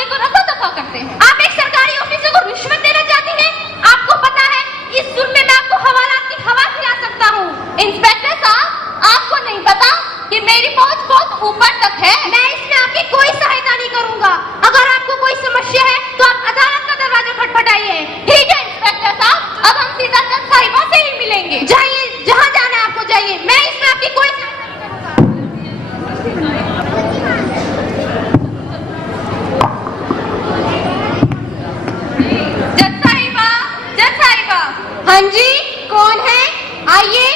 मामले को रफा दफा करते हैं। आप एक सरकारी ऑफिसर को रिश्वत देना चाहती हैं? आपको पता है इस जुर्म में मैं आपको हवालात की हवा खिला सकता हूँ। इंस्पेक्टर साहब, आपको नहीं पता कि मेरी पहुंच बहुत ऊपर तक है। मैं इसमें आपकी कोई सहायता नहीं करूंगा। अगर आपको कोई समस्या है तो आप अदालत का दरवाजा खटखटाइए। ठीक है इंस्पेक्टर साहब, अब हम सीधा जज साहिबा से ही मिलेंगे। जाइए, जहाँ जाना है आपको जाइए, मैं इसमें आपकी कोई सहायता नहीं करूंगा। जज साहिबा, जज साहिबा। हाँ जी, कौन है? आइए।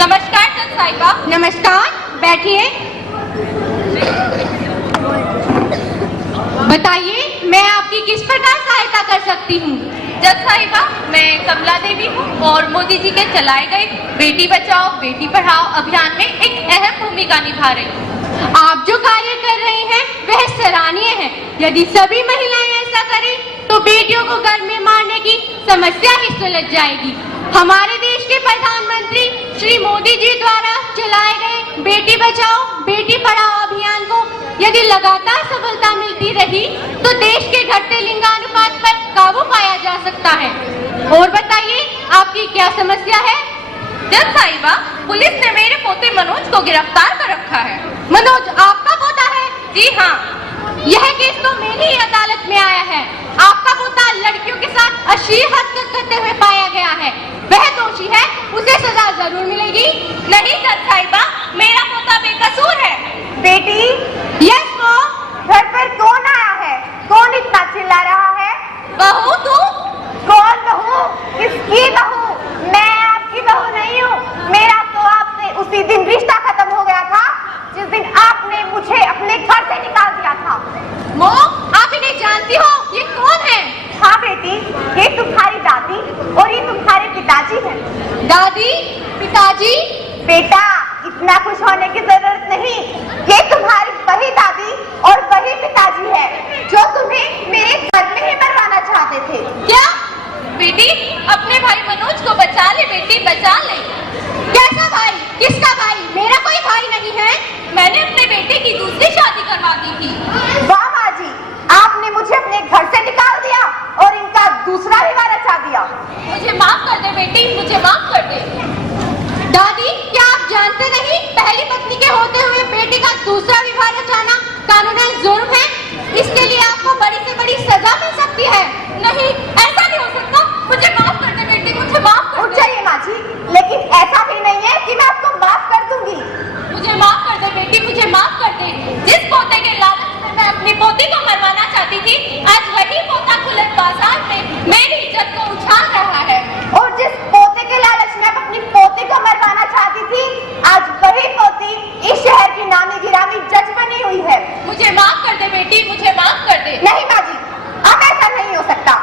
नमस्कार जज साहिबा। नमस्कार, बैठिए। बताइए, मैं आपकी किस प्रकार सहायता कर सकती हूँ? जज साहिबा, मैं कमला देवी हूँ और मोदी जी के चलाए गए बेटी बचाओ बेटी पढ़ाओ अभियान में एक अहम भूमिका निभा रही हूँ। आप जो कार्य कर रही हैं वह सराहनीय है। यदि सभी महिलाएं ऐसा करें तो बेटियों को घर में मारने की समस्या ही सुलझ जाएगी। हमारे देश के प्रधानमंत्री श्री मोदी जी द्वारा चलाए गए बेटी बचाओ बेटी पढ़ाओ अभियान को यदि लगातार सफलता मिलती रही तो देश के घटते लिंगानुपात पर काबू पाया जा सकता है। और बताइए, आपकी क्या समस्या है? जज साहिबा, पुलिस ने मेरे पोते मनोज को गिरफ्तार कर रखा है। मनोज आपका पोता है? जी हाँ। यह केस तो मेरी ही अदालत में आया है। आपका पोता लड़कियों के साथ अश्लील हरकत करते हुए पाया गया है। वह दोषी है, उसे सजा जरूर मिलेगी। नहीं जज साहिबा, मेरा पोता बेकसूर है। बेटी, यस वो। घर पर कौन आया है? कौन इतना चिल्ला रहा है? बहू तू? कौन बहू? किसकी बहू? मैं आपकी बहू नहीं हूँ। मेरा तो आपसे उसी दिन रिश्ता खत्म हो गया था जिस दिन आपने मुझे अपने घर से निकाल दिया था। मो, आप इन्हें जानती हो? ये कौन है? हाँ बेटी, ये तुम्हारी दादी और ये तुम्हारे पिताजी हैं। दादी, पिताजी? बेटा, इतना खुश होने की जरूरत नहीं। ये तुम्हारी वही दादी और वही पिताजी है जो तुम्हें मेरे घर में ही मरवाना चाहते थे। क्या? बेटी, अपने भाई मनोज को बचा ले बेटी, बचा ले। कैसा भाई? किसका भाई? मेरा कोई भाई नहीं है। मैंने अपने बेटे की दूसरी शादी करवा दी थी। वाह माँ जी, आपने मुझे अपने घर से निकाल दिया और इनका दूसरा विवाह रचा दिया। मुझे माफ कर दे बेटी, मुझे माफ कर दे। दादी, क्या आप जानते नहीं पहली पत्नी के होते हुए बेटी का दूसरा विवाह रचाना कानूनन जुर्म है? इसके लिए आपको बड़ी से बड़ी सजा मिल सकती है। नहीं, ऐसा नहीं हो सकता। मुझे माफ कर दे बेटी, मुझे माफ कर दे। चाहिए माँ जी, लेकिन ऐसा भी नहीं है कि मैं आपको माफ कर दूंगी। मुझे माफ कर दे बेटी, मुझे माफ कर दे। जिस पोते के लालच में मैं अपनी पोती को मरवाना चाहती थी, आज वही पोता खुले बाजार में मेरी इज्जत को उछाल रहा है। और जिस पोते के लालच में अपनी पोती को मरवाना चाहती थी, आज वही पोती इस शहर की नामी गिरामी जज बनी हुई है। मुझे माफ कर दे बेटी, मुझे माफ कर दे। नहीं माँ जी, अब ऐसा नहीं हो सकता।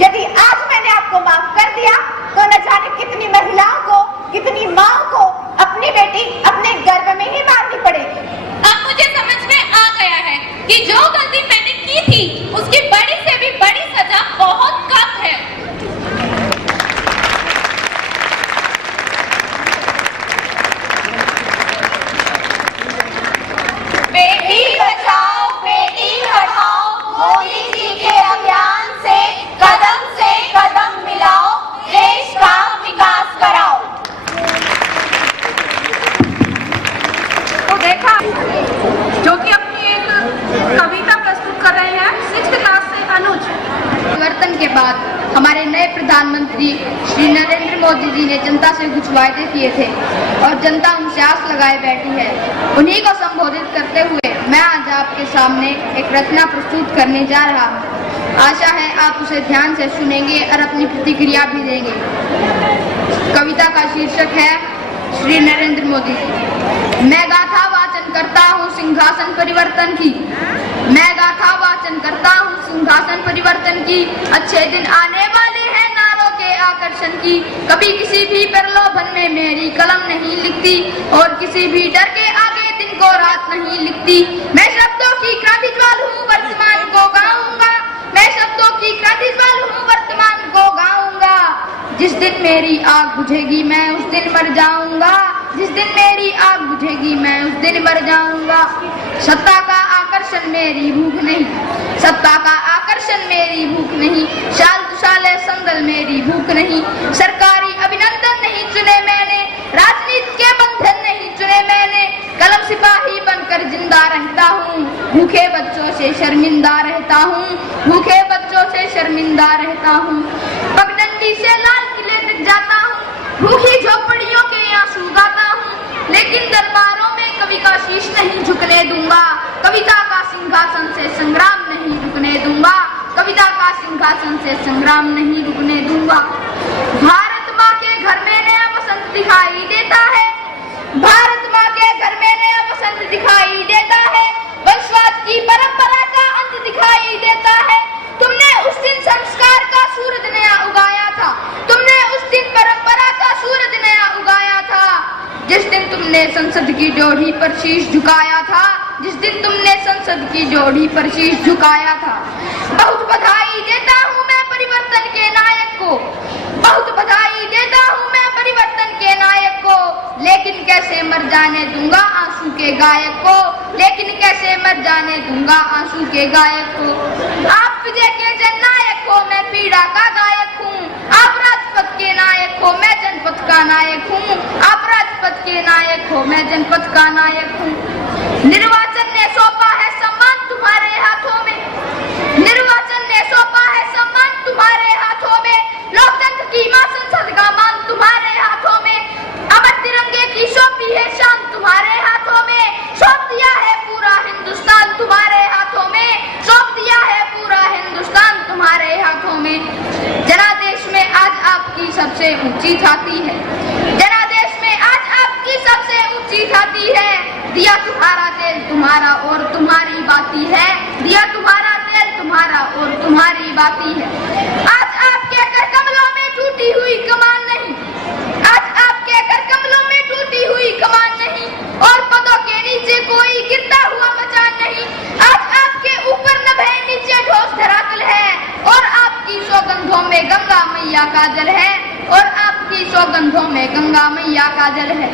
यदि आज मैंने आपको माफ कर दिया तो न जाने कितनी महिलाओं को, कितनी माँओं को अपनी बेटी अपने गर्भ में ही मारनी पड़ेगी। अब मुझे समझ में आ गया है कि जो गलती मैंने की थी उसकी बड़ी से भी बड़ी सजा बहुत कम है। बेटी बचाओ बेटी पढ़ाओ मोदी जी के अभियान से कदम मिलाओ, देश का विकास कराओ। तो देखा, जो कि अपनी एक कविता प्रस्तुत कर रहे हैं 6th क्लास से अनुज। परिवर्तन के बाद हमारे नए प्रधानमंत्री श्री नरेंद्र मोदी जी ने जनता से कुछ वायदे किए थे और जनता उनसे आस लगाए बैठी है। उन्हीं को संबोधित करते हुए मैं आज आपके सामने एक रचना प्रस्तुत करने जा रहा हूँ। आशा है आप उसे ध्यान से सुनेंगे और अपनी प्रतिक्रिया भी देंगे। कविता का शीर्षक है श्री नरेंद्र मोदी जी। मैं गाथा वाचन करता हूँ सिंहासन परिवर्तन की, मैं गाथा वाचन करता हूँ सिंहासन परिवर्तन की। अच्छे दिन आने वाले हैं नारों के आकर्षण की, कभी किसी भी प्रलोभन में मेरी कलम नहीं लिखती और किसी भी डर के आगे दिन को रात नहीं लिखती। मैं शब्दों की क्रांति ज्वाल हूँ वर्तमान को गाऊंगा, मैं शब्दों की क्रांति ज्वाल हूँ वर्तमान को गाऊंगा। जिस दिन मेरी आग बुझेगी मैं उस दिन मर जाऊंगा, जिस दिन मेरी आग बुझेगी मैं उस दिन मर जाऊंगा। सत्ता का आकर्षण मेरी भूख नहीं, सत्ता का आकर्षण मेरी भूख नहीं, साल दुसाले संदल मेरी भूख नहीं, सरकारी अभिनंदन नहीं चुने मैंने, राजनीति के बंधन नहीं चुने मैंने, कलम सिपाही बनकर जिंदा रहता हूँ, भूखे बच्चों से शर्मिंदा रहता हूँ, भूखे बच्चों से शर्मिंदा रहता हूँ, पगडंडी से लाल किले तक जाता हूँ, भूखी झोपड़ियों के आंसू गाता हूँ, लेकिन दरबारों में कवि का शीश नहीं झुकने दूंगा, कविता का सिंहासन से संग्राम नहीं रुकने दूंगा, कविता का सिंहासन से संग्राम नहीं रुकने दूंगा। भारत माँ के घर में नया बसंत दिखाई देता है, भारत माँ के घर में नया बसंत दिखाई देता है, वंशवाद की परंपरा का अंत दिखाई देता है। तुमने उस दिन संस्कार का सूरज नया उगाया था, तुमने उस दिन परंपरा का सूरज नया उगाया था, जिस दिन तुमने संसद की जोड़ी पर शीश झुकाया था, जिस दिन तुमने संसद की जोड़ी पर शीश झुकाया था। बहुत बधाई देता हूँ मैं परिवर्तन के नायक को, बहुत बधाई देता हूँ मैं परिवर्तन के नायक को, लेकिन कैसे मर जाने दूंगा आंसू के गायक को, लेकिन कैसे मर जाने दूंगा आंसू के गायक को। आप विजय के जननायक हो, मैं पीड़ा का गायक हूँ, आप राजपथ के नायक हो, मैं जनपथ का नायक हूँ, आप राजपथ के नायक हो, मैं जनपथ का नायक हूँ। निर्वाचन ने सौंपा है सम्मान तुम्हारे हाथों में, निर्वाचन ने सौंपा है सम्मान तुम्हारे हाथों में, लोकतंत्र की मां संसद का मान तुम्हारे हाथों में, अमर तिरंगे की सौंपी है शान तुम्हारे हाथों में, सौंप दिया है पूरा हिंदुस्तान तुम्हारे हाथों में, सौंप दिया है पूरा हिंदुस्तान तुम्हारे हाथों में। जनादेश में आज आपकी सबसे ऊंची छाती है, जनादेश में आज आपकी सबसे ऊंची छाती है, दिया तुम्हारा तेल तुम्हारा और तुम्हारी बाती है, दिया तुम्हारा तेल तुम्हारा और तुम्हारी बाती है। आज आपके कर कमलों में टूटी हुई कमान नहीं, आज आपके कर कमलों में टूटी हुई कमान नहीं, और पदों के नीचे कोई गिरता हुआ मचान नहीं, आज आपके ऊपर नभे नीचे ठोस धरातल है, और आपकी सौगंधों में गंगा मैया का जल है, और आपकी सौगंधों में गंगा मैया का जल है।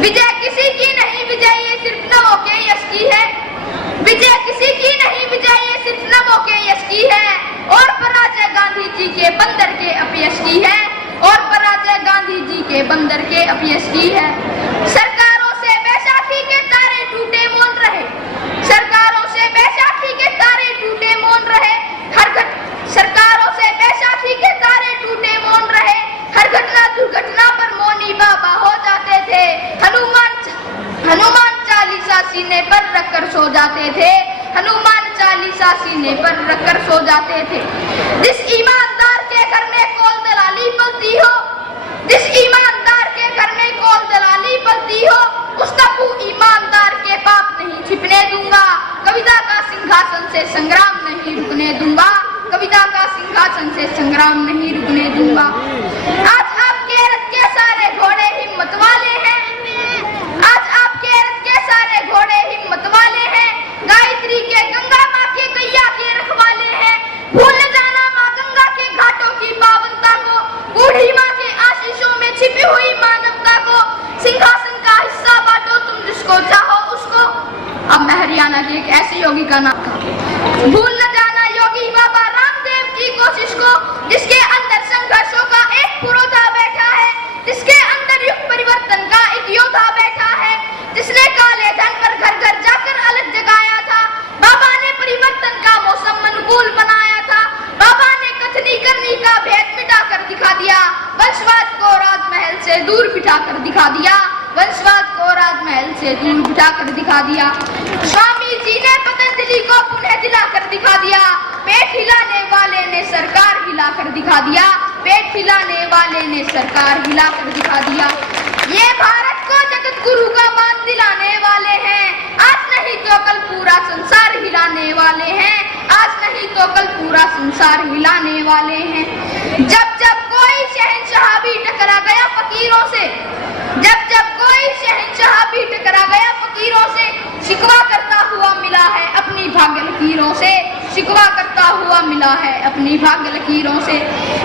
विजय किसी की नहीं, विजय ये सिर्फ नवों के यश की है, विजय किसी की नहीं, विजय ये सिर्फ नवों के यश की है, और पराजय गांधी जी के बंदर के अपयश की है, और पराजय गांधी जी के बंदर के अपयश की है। सरकारों से बैसाखी के तारे टूटे मौन रहे, सरकारों से बैसाखी के तारे टूटे मौन रहे, सरकारों से बैसाखी के तारे टूटे मौन रहे, हर घटना दुर्घटना पर मौनी बाबा हो जाते थे, हनुमान चालीसा सीने पर रखकर सो जाते थे, हनुमान चालीसा सीने पर रखकर सो जाते थे। जिस ईमानदार के घर में कौल दलाली पलती हो, जिस ईमानदार के घर में कौल दलाली पलती हो, उस तपू ईमानदार के पाप नहीं छिपने दूंगा, कविता का सिंहासन से संग्राम नहीं रुकने दूंगा, कविता का सिंहासन से संग्राम नहीं रुकने दूंगा। आज आपके रथ के सारे घोड़े हिम्मत वाले हैं, आज आपके रथ के सारे घोड़े हिम्मत वाले हैं, गायत्री के गंगा माँ के गैया के रखवाले हैं, भूल न जाना माँ गंगा के घाटों की पावनता को, बूढ़ी माँ के आशीषों में छिपी हुई मानवता को, सिंहासन का हिस्सा बांटो तुम जिसको चाहो उसको। अब मैं हरियाणा के एक ऐसे योगी का नाम कहूँ, भूल न जाना योगी बाबा रामदेव की कोशिश को, जिसके अंदर संघर्षों का एक पुरोधा बैठा है, जिसके अंदर युग परिवर्तन का एक योद्धा बैठा है, जिसने काले धन पर घर घर जाकर अलग जगाया था, बाबा ने परिवर्तन का मौसम अनुकूल बनाया था, बाबा ने कथनी करनी का भेद मिटाकर दिखा दिया, वंशवाद को राजमहल से दूर बिठाकर दिखा दिया, वंशवाद को राजमहल से दूर बिठाकर दिखा दिया। स्वामी जी ने पतंजलि को पुनः दिलाकर दिखा दिया, पेट हिलाने वाले ने सरकार हिलाकर दिखा दिया, पेट हिलाने वाले ने सरकार हिलाकर दिखा दिया। ये भारत को जगत गुरु का मान दिलाने वाले हैं, आज नहीं तो कल पूरा संसार हिलाने वाले हैं, आज नहीं तो कल पूरा संसार हिलाने वाले हैं। जब जब कोई शहंशाह भी टकरा गया फकीरों से, जब जब कोई शहंशाह भी टकरा गया फकीरों से, शिकवा करता हुआ मिला है अपनी भाग्य लकीरों से, शिकवा करता हुआ मिला है अपनी भाग्य लकीरों से।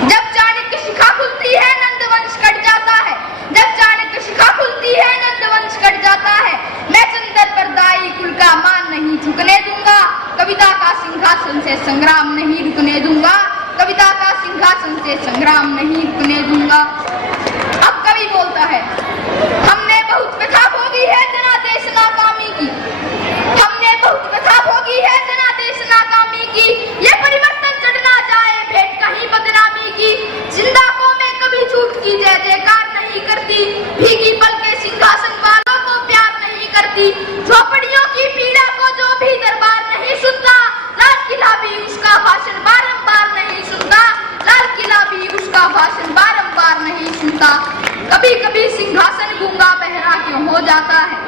जब चाणक्य शिखा खुलती है नंदवंश कट जाता है, जब चाणक्य शिखा खुलती है नंदवंश कट जाता है, मैं चंदर पर दाई कुल का मान नहीं झुकने दूंगा, कविता का सिंहासन से संग्राम नहीं रुकने दूंगा, कविता का सिंहासन से संग्राम नहीं रुकने दूंगा। अब कवि बोलता है, हमने बहुत व्यथा भोगी है जनादेश नाकामी की, हमने बहुत व्यथा भोगी है जनादेश नाकामी की, ये परिवर्तन चढ़ना जाए भेंट कहीं बदनामी की, जिंदा को मैं कभी झूठ की जय जयकार नहीं करती, भीगी पल के सिंहासन वालों को प्यार नहीं करती, झोपड़ियों की पीड़ा को जो भी दरबार नहीं सुनता, लाल किला भी उसका भाषण बारंबार नहीं सुनता, लाल किला भी उसका भाषण बारंबार नहीं सुनता। कभी कभी सिंहासन गूंगा बहरा क्यों हो जाता है,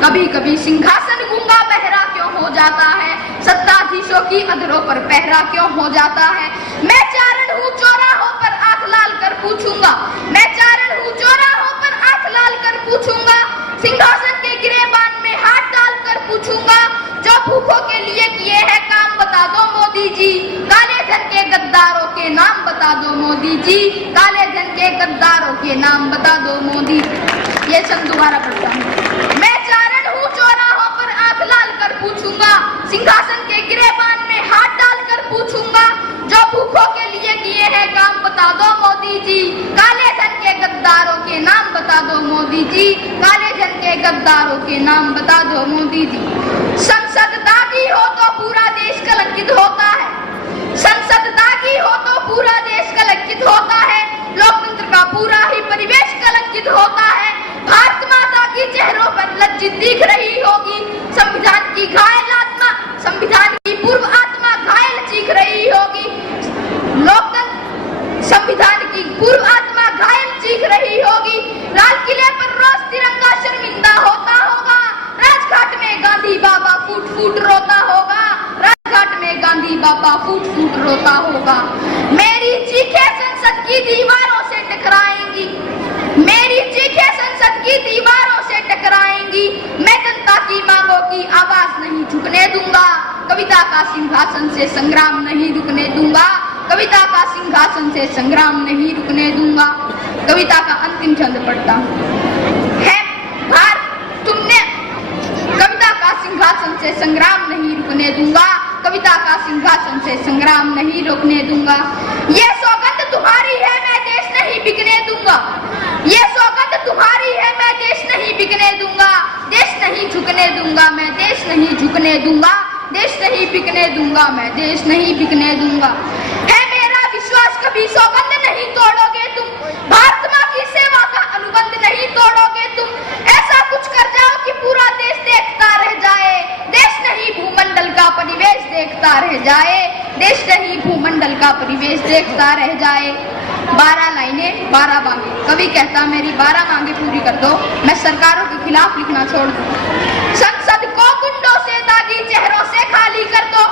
कभी कभी सिंहासन गूंगा बहरा क्यों हो जाता है, सत्ताधीशों की अधरों पर पहरा क्यों हो जाता है। मैं चारण हूँ चौराहों पर आंख लाल कर पूछूंगा, मैं चारण हूँ चौराहों पर आंख लाल कर पूछूंगा, सिंहासन के गिरेबान में हाथ डाल कर पूछूंगा, जो भूखों के लिए किए हैं काम बता दो मोदी जी, काले धन के गद्दारों के नाम बता दो मोदी जी, काले धन के गद्दारों के नाम बता दो मोदी। ये शब्द दोबारा पढ़ता हूँ। मैं चारण हूँ चौराहों पर आंख लाल कर पूछूंगा, सिंहासन के गिरेबान में हाथ डाल कर पूछूंगा, जो भूखों के लिए किए हैं काम बता दो मोदी जी, काले धन के गद्दारों के नाम बता दो मोदी जी, काले धन के गद्दारों के नाम बता दो मोदी जी। संसद दागी हो तो पूरा देश कलंकित होता है, संसद दागी हो तो पूरा देश कलंकित होता है, लोकतंत्र का पूरा ही परिवेश कलंकित होता है, भारत माता की चेहरों पर लज्जित दिख रही होगी, संविधान की घायल आत्मा, संविधान की पूर्व आत्मा घायल चीख रही होगी, लोकतंत्र संविधान की पूर्व आत्मा घायल चीख रही होगी, लाल किले पर रोज तिरंगा शर्मिंदा होता होगा, राजघाट में गांधी बाबा फूट फूट रोता होगा, राजघाट में गांधी बाबा फूट फूट रोता होगा। मेरी चीखें संसद की दीवारों से टकराएंगी, मेरी चीखें संसद की दीवारों से टकराएंगी, मैं जनता की मांगों की आवाज नहीं झुकने दूंगा, कविता का सिंहासन से संग्राम नहीं रुकने दूंगा, कविता का सिंहासन से संग्राम नहीं रुकने दूंगा। कविता का अंतिम छंद पढ़ता है, भारत तुमने, कविता का सिंहासन से संग्राम नहीं रुकने दूंगा, कविता का सिंहासन से संग्राम नहीं रोकने दूंगा। ये सौगंध तुम्हारी है मैं देश नहीं बिकने दूंगा, ये सौगंध तुम्हारी है मैं देश नहीं बिकने दूंगा, देश नहीं झुकने दूंगा मैं देश नहीं झुकने दूंगा, देश नहीं बिकने दूंगा मैं देश नहीं बिकने दूंगा। है मेरा विश्वास कभी सौगंध नहीं तोड़ोगे तुम, भारत माँ की सेवा का अनुबंध नहीं तोड़ोगे तुम, ऐसा कुछ कर जाओ कि पूरा देश देखता रह जाए, देश नहीं भूमंडल का परिवेश देखता रह जाए, देश नहीं भूमंडल का परिवेश देखता रह जाए। 12 लाइनें 12 मांगे। कवि कहता मेरी 12 मांगे पूरी कर दो, मैं सरकारों के खिलाफ लिखना छोड़ दूं। संसद को गुंडों से दागी चेहरों से खाली कर दो,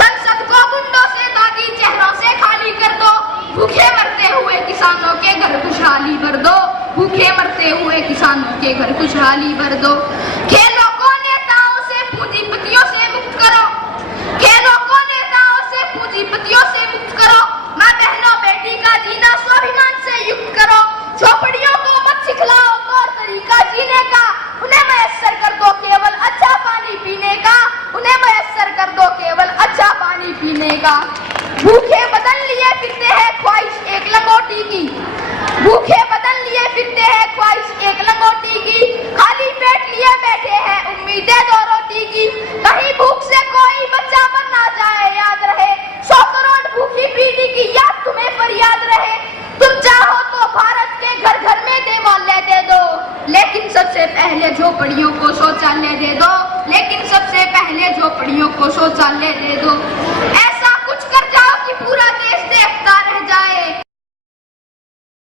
संसद को गुंडों से दागी चेहरों से खाली कर दो, भूखे मरते हुए किसानों के घर खुशहाली भर दो, भूखे मरते हुए किसानों के घर खुशहाली भर दो। खेलों को नेताओं से पूंजीपतियों से मुक्त करो, खेलों को नेताओं से पूंजीपतियों से मुक्त करो, माँ बहनों बेटी का जीना स्वाभिमान से युक्त करो, झोपड़ियों को मत सिखलाओ तौर तरीका जीने का, उन्हें मयस्सर कर दो केवल अच्छा पानी पीने का, उन्हें मयस्सर कर दो केवल अच्छा पानी पीने का। भूखे बदल लिए फिरते हैं ख्वाहिश एक लंगोटी की, भूखे बदल लिए फिरते हैं ख्वाहिश एक लंगोटी की, खाली पेट लिए बैठे हैं उम्मीदें 2 रोटी की, कहीं भूख से कोई बच्चा मर ना जाए याद रहे, 100 करोड़ भूखी पीढ़ी की याद तुम्हें फरियाद रहे। तुम चाहो तो भारत के घर घर में देवालय दे दो, लेकिन सबसे पहले झोपड़ियों को शौचालय दे दो, लेकिन सबसे पहले झोपड़ियों को शौचालय दे दो।